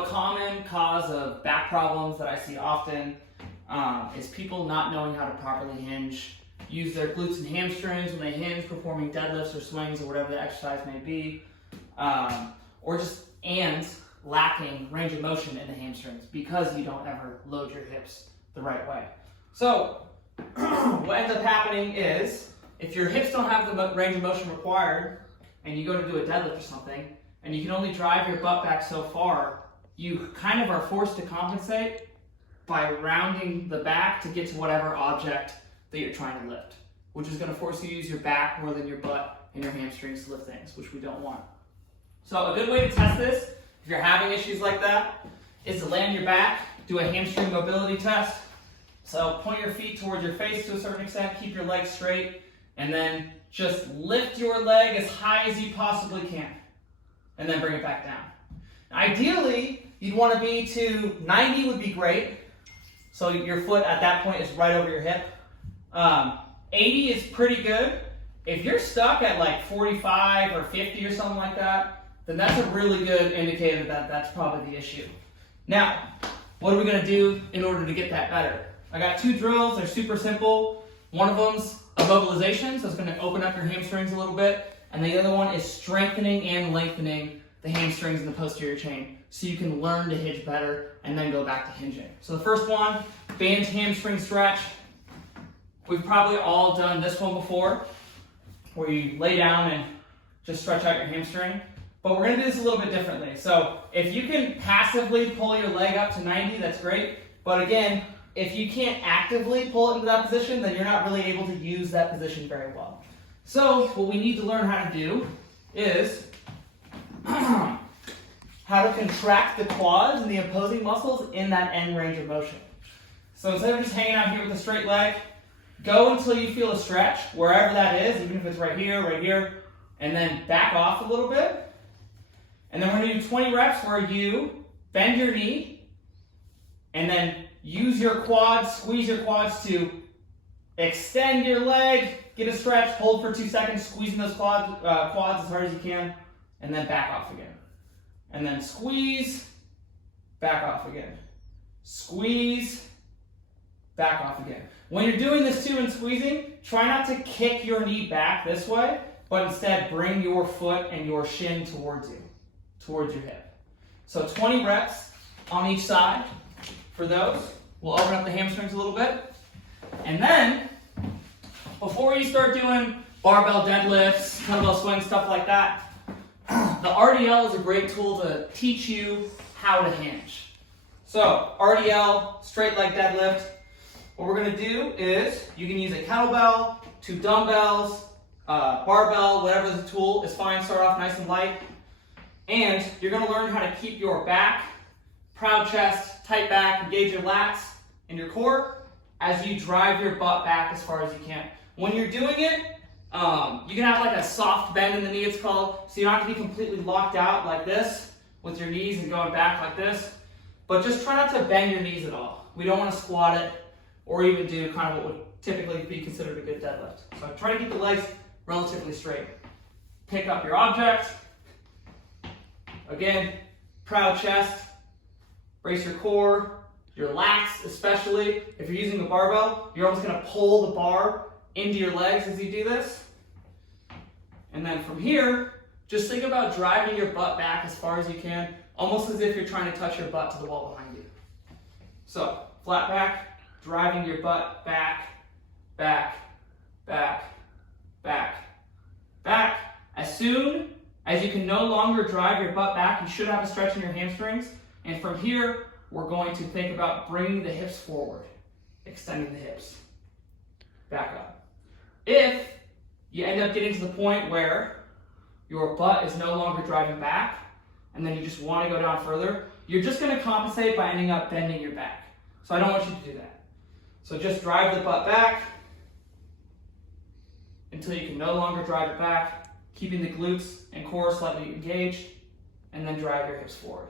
So a common cause of back problems that I see often is people not knowing how to properly hinge, use their glutes and hamstrings when they hinge, performing deadlifts or swings or whatever the exercise may be, and lacking range of motion in the hamstrings because you don't ever load your hips the right way. So what ends up happening is if your hips don't have the range of motion required and you go to do a deadlift or something and you can only drive your butt back so far, you kind of are forced to compensate by rounding the back to get to whatever object that you're trying to lift, which is going to force you to use your back more than your butt and your hamstrings to lift things, which we don't want. So a good way to test this, if you're having issues like that, is to lay on your back, do a hamstring mobility test. So point your feet towards your face to a certain extent, keep your legs straight, and then just lift your leg as high as you possibly can, and then bring it back down. Ideally, you'd want to be to 90 would be great. So your foot at that point is right over your hip. 80 is pretty good. If you're stuck at like 45 or 50 or something like that, then that's a really good indicator that that's probably the issue. Now, what are we going to do in order to get that better? I got two drills. They're super simple. One of them's a mobilization, so it's going to open up your hamstrings a little bit. And the other one is strengthening and lengthening the hamstrings and the posterior chain so you can learn to hinge better and then go back to hinging. So the first one, band hamstring stretch. We've probably all done this one before, where you lay down and just stretch out your hamstring. But we're going to do this a little bit differently. So if you can passively pull your leg up to 90, that's great. But again, if you can't actively pull it into that position, then you're not really able to use that position very well. So what we need to learn how to do is how to contract the quads and the opposing muscles in that end range of motion. So instead of just hanging out here with a straight leg, go until you feel a stretch, wherever that is, even if it's right here, and then back off a little bit. And then we're going to do 20 reps where you bend your knee and then use your quads, squeeze your quads to extend your leg, get a stretch, hold for 2 seconds, squeezing those quads as hard as you can, and then back off again. And then squeeze, back off again. Squeeze, back off again. When you're doing this too and squeezing, try not to kick your knee back this way, but instead bring your foot and your shin towards you, towards your hip. So 20 reps on each side for those. We'll open up the hamstrings a little bit. And then, before you start doing barbell deadlifts, kettlebell swings, stuff like that, the RDL is a great tool to teach you how to hinge. So RDL, straight leg deadlift. What we're going to do is you can use a kettlebell, 2 dumbbells, barbell, whatever the tool is fine. Start off nice and light. And you're going to learn how to keep your back, proud chest, tight back, engage your lats and your core as you drive your butt back as far as you can. When you're doing it, you can have like a soft bend in the knee, it's called, so you don't have to be completely locked out like this with your knees and going back like this. But just try not to bend your knees at all. We don't want to squat it or even do kind of what would typically be considered a good deadlift. So try to keep the legs relatively straight. Pick up your object. Again, proud chest, brace your core, your lats especially. If you're using the barbell, you're almost going to pull the bar into your legs as you do this. And then from here, just think about driving your butt back as far as you can, almost as if you're trying to touch your butt to the wall behind you. So, flat back, driving your butt back, back, back, back, back. As soon as you can no longer drive your butt back, you should have a stretch in your hamstrings. And from here, we're going to think about bringing the hips forward, extending the hips, back up. If you end up getting to the point where your butt is no longer driving back, and then you just want to go down further, you're just going to compensate by ending up bending your back. So I don't want you to do that. So just drive the butt back until you can no longer drive it back, keeping the glutes and core slightly engaged, and then drive your hips forward.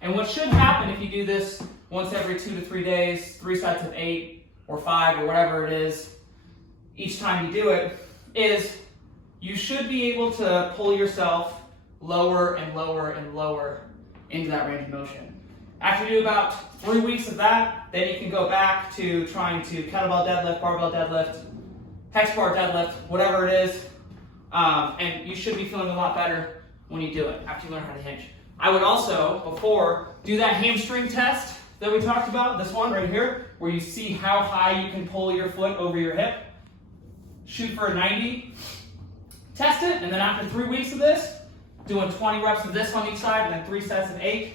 And what should happen if you do this once every 2 to 3 days, 3 sets of 8 or 5 or whatever it is, each time you do it, is you should be able to pull yourself lower and lower and lower into that range of motion. After you do about 3 weeks of that, then you can go back to trying to kettlebell deadlift, barbell deadlift, hex bar deadlift, whatever it is, and you should be feeling a lot better when you do it after you learn how to hinge. I would also, before, do that hamstring test that we talked about, this one right here, where you see how high you can pull your foot over your hip. Shoot for a 90, test it, and then after 3 weeks of this, doing 20 reps of this on each side, and then 3 sets of 8,